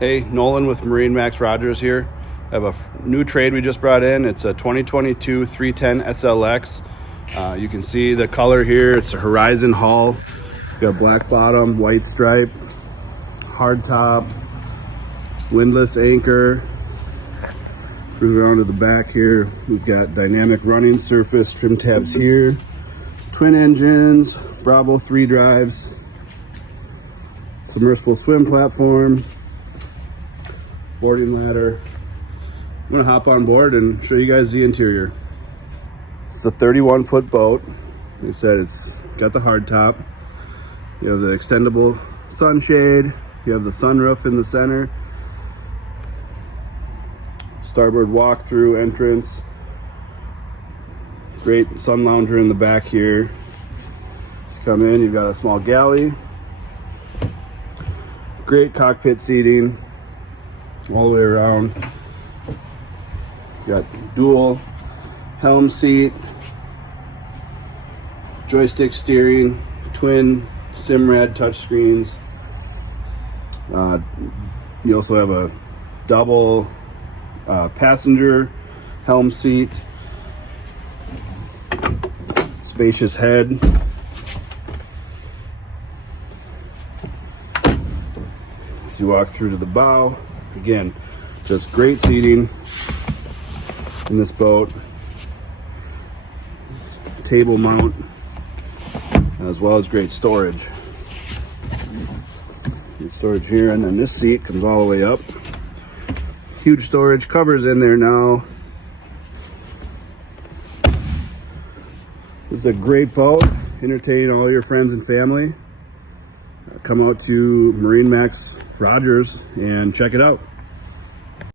Hey, Nolan with MarineMax Rogers here. I have a new trade we just brought in. It's a 2022 310 SLX. You can see the color here. It's a horizon hull. Got black bottom, white stripe, hard top, windlass anchor. Move around to the back here. We've got dynamic running surface trim tabs here. Twin engines, Bravo 3 drives, submersible swim platform, boarding ladder. I'm gonna hop on board and show you guys the interior. It's a 31-foot boat. Like I said, it's got the hard top. You have the extendable sunshade. You have the sunroof in the center. Starboard walk-through entrance. Great sun lounger in the back here. As you come in, you've got a small galley. Great cockpit seating all the way around. You got dual helm seat, joystick steering, twin Simrad touchscreens. You also have a double passenger helm seat, spacious head. As you walk through to the bow, again, just great seating in this boat. Table mount, as well as great storage. Good storage here, and then this seat comes all the way up. Huge storage, covers in there now. This is a great boat, entertain all your friends and family. Come out to MarineMax Rogers and check it out.